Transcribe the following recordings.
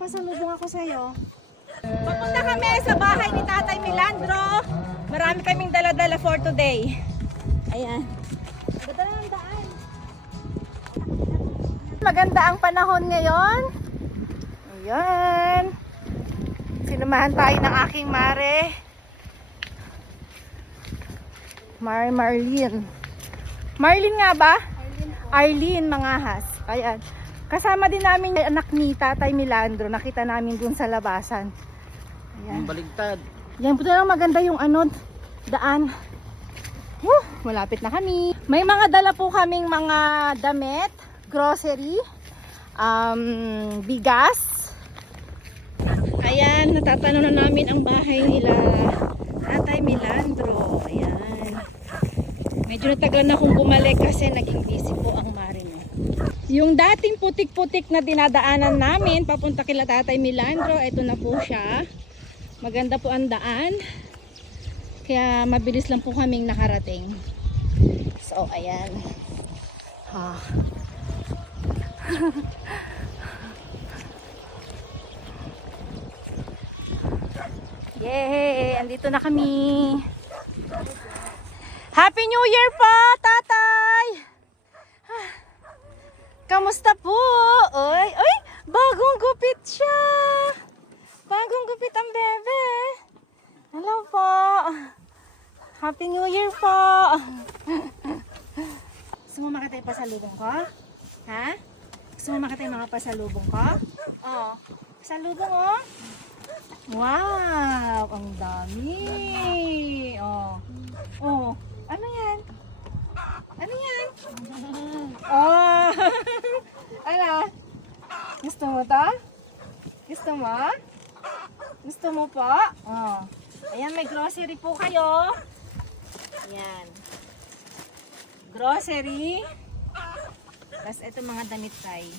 pasalubong ako sa'yo. Papunta kami sa bahay ni Tatay Milandro. Marami kaming dala-dala for today. Ayan. Maganda na ang daan. Maganda ang panahon ngayon. Ayan. Sinamahan tayo ng aking mare. Marlene. Marlene nga ba? Arlene Mangahas. Ayan. Kasama din namin yung anak ni Tatay Milandro. Nakita namin dun sa labasan. Ayan. Baligtad. Yan po na lang maganda yung daan. Malapit na kami. May mga dala po kaming mga damit, grocery, bigas. Ayan, natatanaw na namin ang bahay nila Tatay Milandro. Ayan. Medyo natagal na akong bumalik kasi naging busy po ang mare niya. Yung dating putik-putik na dinadaanan namin papunta kila Tatay Milandro, ito na po siya. Maganda po ang daan. Kaya mabilis lang po kaming nakarating. So, ayan. Yay! Andito na kami. Happy New Year po, Tatay! Kamusta po? Oy, bagong gupit siya. Bagong gupit ang bebe. Hello po. Happy New Year po. Gusto mo makita yung pasalubong ko? Ha? Gusto mo makita yung mga pasalubong ko? Oo. Pasalubong oh. Wow! Ang dami. Oh. Ano yan? Ano yan? Oh. Ano? Gusto mo to? Gusto mo? Gusto mo po? Oh. Ayan, may grocery po kayo. Ayan. Grocery. Tapos ito mga damit tayo.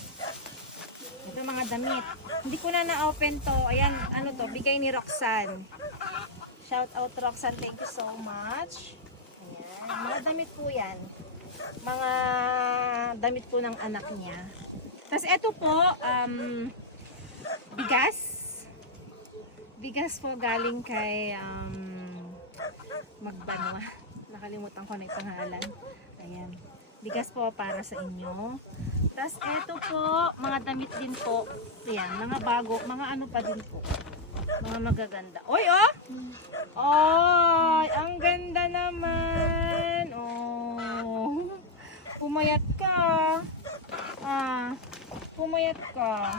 Ito mga damit. Hindi ko na na-open to. Ayan, ano to? Bigay ni Roxanne. Shout out Roxanne. Thank you so much. Ayan. Mga damit po yan. Mga damit po ng anak niya. Tapos ito po, bigas. Bigas po galing kay Magbanwa. Nakalimutan ko na yung pangalan. Ayan. Bigas po para sa inyo. Tapos ito po, mga damit din po. Ayan, mga bago, mga ano pa din po. Mga magaganda. Oy, oh! Oy, ang ganda naman. Oh. Pumayat ka. Pumayat ka.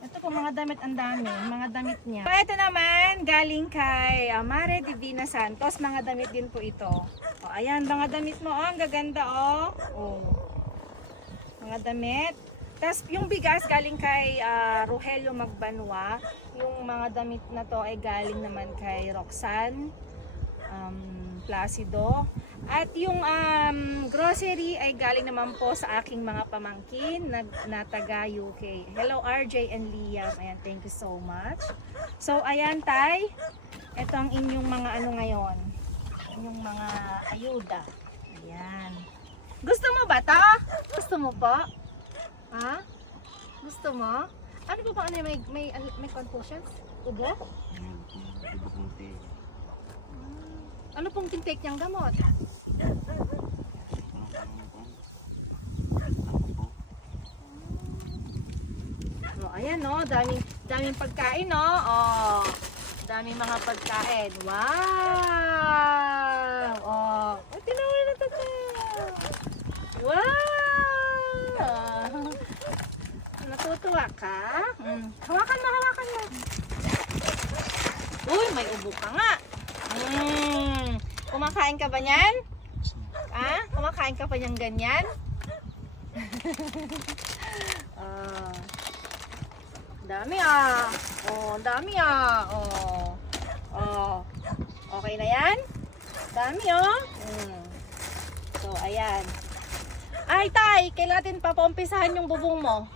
Ito po, mga damit ang dami. Mga damit niya. So, ito naman, galing kay Mare Divina Santos. Mga damit din po ito. O, ayan, mga damit mo. Oh, ang gaganda, oh. Oh. Mga damit. Tapos, yung bigas galing kay Rogelio Magbanwa. Yung mga damit na to ay galing naman kay Roxanne Placido. At yung grocery ay galing naman po sa aking mga pamangkin na taga UK. Hello RJ and Liam. Ayan, thank you so much. So ayan Tay, ito ang inyong mga ano ngayon. Inyong mga ayuda. Ayan. Gusto mo ba ta? Gusto mo po? Ha? Gusto mo? Ano po ba? Ano, may confusions? Ubo? Ano pong tintek niyang gamot? Oh, ayan no, daming pagkain no. Oh, daming mga pagkain. Wow! Oh, tinawa na to. Wow! Natutuwa ka? Hawakan mo. Uy, may ubo ka nga. Kumakain ka ba niyan? Kumakain ka pa niyang ganyan? Dami dami okay na yan? Dami So, ayan. Ay, Tay, kailan natin papaumpisahan yung bubong mo?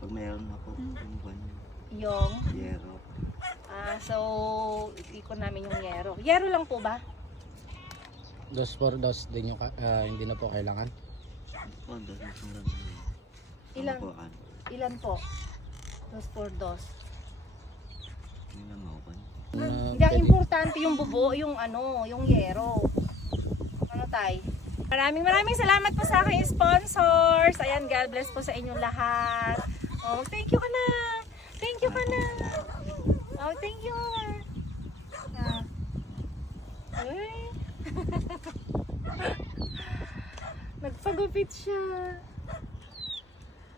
Pag mayroon ako, Yung? yero. So, ikon namin yung yero. Yero lang po ba? Dos por dos din yung hindi na po kailangan. Oh, dos lang. Ilan? Ang Ilan po? 2 por 2. Hindi na maupan. Hindi, ang importante yung bubo, yung ano, yung yero. Ano tay? Maraming salamat po sa aking sponsors. Ayan, God bless po sa inyong lahat. Oh, thank you ka na. Thank you ka na. Oh, thank you. Ah. Ay. Nagpagupit siya.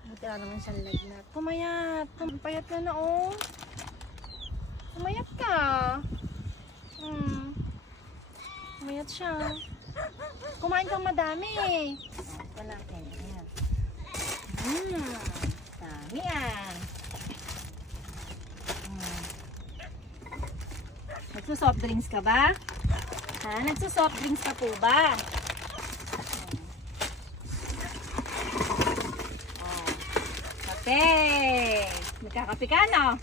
Buti na naman siyang lagnat. Pumayat. Pumayat ka na, oh. Pumayat ka. Pumayat siya. Kumain kang madami. Ito natin. Ayan. Dami ah. Nagsusoft drinks ka ba? Ha? Nagsusoft drinks ka po ba? Kape. Nagkakape ka, no?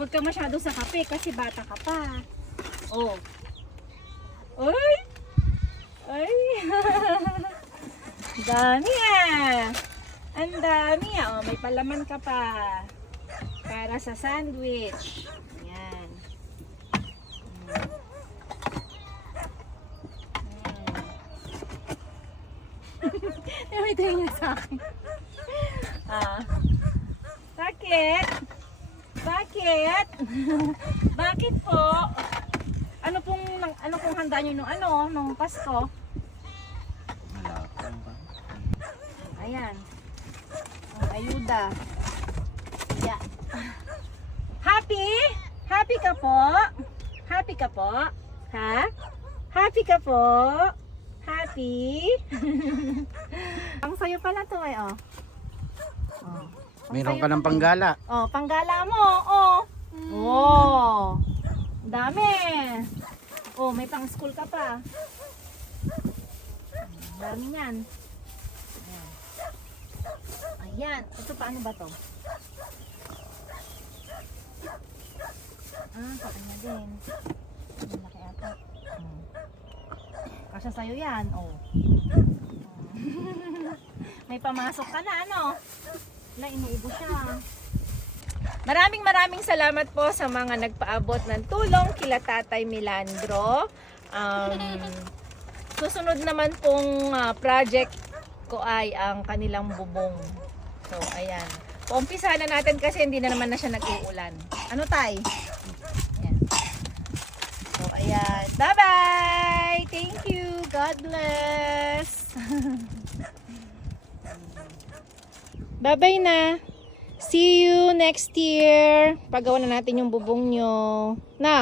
Huwag ka masyado sa kape kasi bata ka pa. Oh. Uy! Ay! Dami ah! Ang dami ah! Oh, may palaman ka pa. Para sa sandwich. Ayan. May tingin sa akin. Bakit? Bakit? Bakit po? Ano pong handa niyo nung Pasko? Malapang ba? Ayan. Ang ayuda. Yeah. Happy? Happy ka po? Happy ka po? Ha? Happy ka po? Happy? Ang sayo pala to eh, oh. Oh. Meron ka ng panggala. Oh, panggala mo. Oh. Oh. Ang dami. Oh, may pang school ka pa. Ang dami niyan. Ayan. Ayan. Ito paano ba to? Sa kanya din. Ang laki ata. Kasya sa'yo yan. Oh. May pamasok ka na, ano? Na inuubo siya. Maraming salamat po sa mga nagpaabot ng tulong kila Tatay Milandro. Susunod naman pong project ko ay ang kanilang bubong. So, ayan. Umpisa na natin kasi hindi na naman na siya nag-uulan. Ano tay? Ayan. So, ayan. Bye-bye! Thank you! God bless! Bye-bye na! See you next year. Pagawa na natin yung bubong nyo. Na!